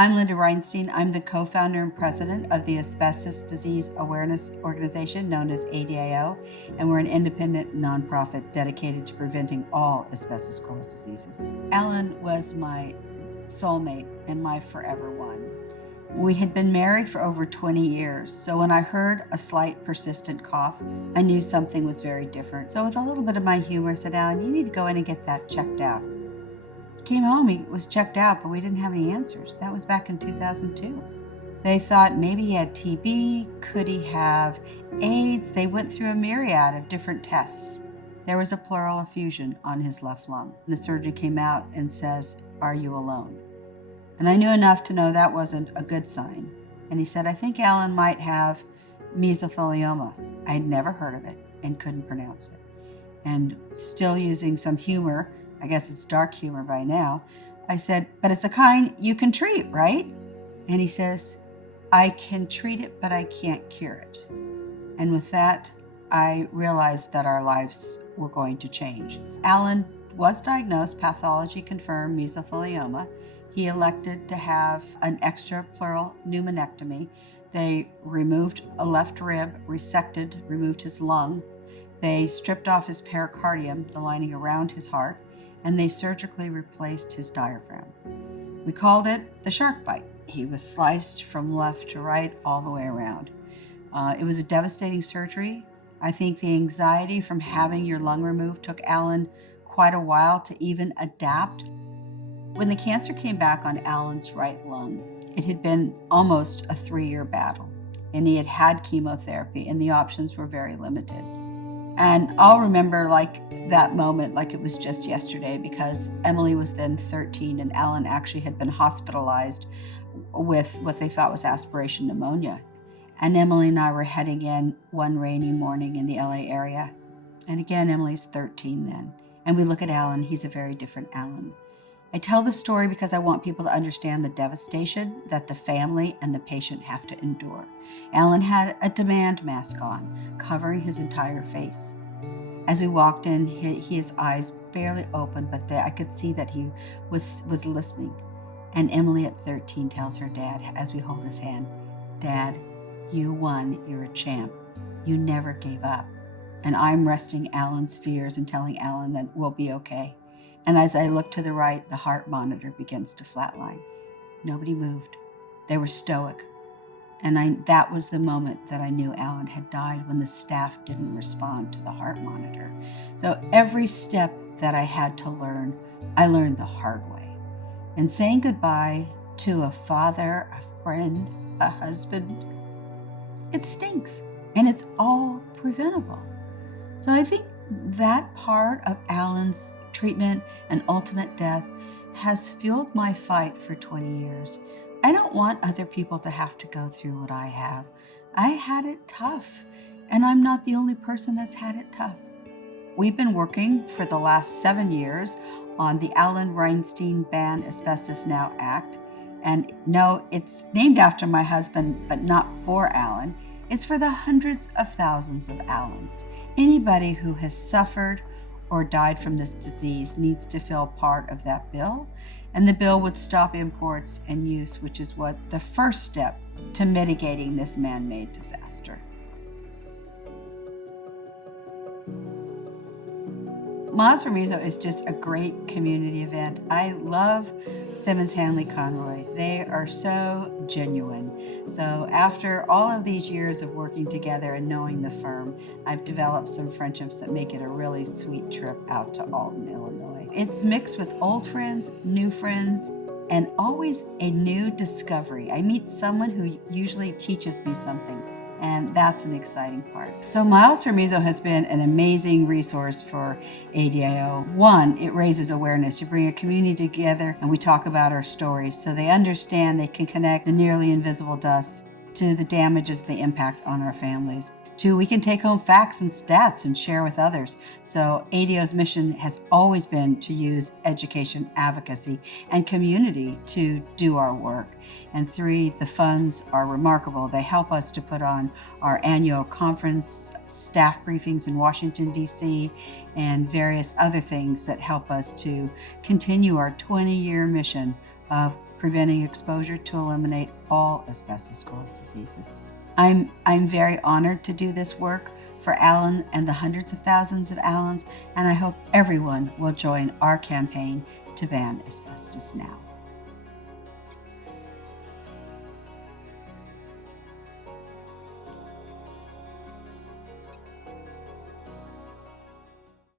I'm Linda Reinstein. I'm the co-founder and president of the Asbestos Disease Awareness Organization, known as ADAO, and we're an independent nonprofit dedicated to preventing all asbestos-caused diseases. Alan was my soulmate and my forever one. We had been married for over 20 years, so when I heard a slight persistent cough, I knew something was very different. So with a little bit of my humor, I said, Alan, you need to go in and get that checked out. He came home, he was checked out, but we didn't have any answers. That was back in 2002. They thought maybe he had TB, could he have AIDS? They went through a myriad of different tests. There was a pleural effusion on his left lung. The surgeon came out and says, "Are you alone?" And I knew enough to know that wasn't a good sign. And he said, "I think Alan might have mesothelioma." I had never heard of it and couldn't pronounce it. And still using some humor, I guess it's dark humor by now, I said, "But it's a kind you can treat, right?" And he says, "I can treat it, but I can't cure it." And with that, I realized that our lives were going to change. Alan was diagnosed, pathology confirmed mesothelioma. He elected to have an extra pleural pneumonectomy. They removed a left rib, resected, removed his lung. They stripped off his pericardium, the lining around his heart, and they surgically replaced his diaphragm. We called it the shark bite. He was sliced from left to right all the way around. It was a devastating surgery. I think the anxiety from having your lung removed took Alan quite a while to even adapt. When the cancer came back on Alan's right lung, it had been almost a 3-year battle, and he had had chemotherapy, and the options were very limited. And I'll remember that moment like it was just yesterday, because Emily was then 13 and Alan actually had been hospitalized with what they thought was aspiration pneumonia. And Emily and I were heading in one rainy morning in the LA area. And again, Emily's 13 then. And we look at Alan, he's a very different Alan. I tell the story because I want people to understand the devastation that the family and the patient have to endure. Alan had a demand mask on, covering his entire face. As we walked in, his eyes barely opened, but I could see that he was listening. And Emily at 13 tells her dad, as we hold his hand, "Dad, you won, you're a champ. You never gave up." And I'm resting Alan's fears and telling Alan that we'll be okay. And as I look to the right, the heart monitor begins to flatline. Nobody moved. They were stoic. And that was the moment that I knew Alan had died, when the staff didn't respond to the heart monitor. So every step that I had to learn, I learned the hard way. And saying goodbye to a father, a friend, a husband, it stinks, and it's all preventable. So I think that part of Alan's treatment and ultimate death has fueled my fight for 20 years. I don't want other people to have to go through what I have. I had it tough, and I'm not the only person that's had it tough. We've been working for the last 7 years on the Alan Reinstein Ban Asbestos Now Act. And no, it's named after my husband, but not for Alan. It's for the hundreds of thousands of Alans. Anybody who has suffered or died from this disease needs to feel part of that bill. And the bill would stop imports and use, which is what the first step to mitigating this man-made disaster. Miles for Meso is just a great community event. I love Simmons Hanley Conroy. They are so genuine. So after all of these years of working together and knowing the firm, I've developed some friendships that make it a really sweet trip out to Alton, Illinois. It's mixed with old friends, new friends, and always a new discovery. I meet someone who usually teaches me something, and that's an exciting part. So Miles for Meso has been an amazing resource for ADAO. One, it raises awareness. You bring a community together and we talk about our stories so they understand, they can connect the nearly invisible dust to the damages, the impact on our families. Two, we can take home facts and stats and share with others. So ADAO's mission has always been to use education, advocacy, and community to do our work. And three, the funds are remarkable. They help us to put on our annual conference, staff briefings in Washington, D.C., and various other things that help us to continue our 20-year mission of preventing exposure to eliminate all asbestos-caused diseases. I'm very honored to do this work for Alan and the hundreds of thousands of Allens, and I hope everyone will join our campaign to ban asbestos now.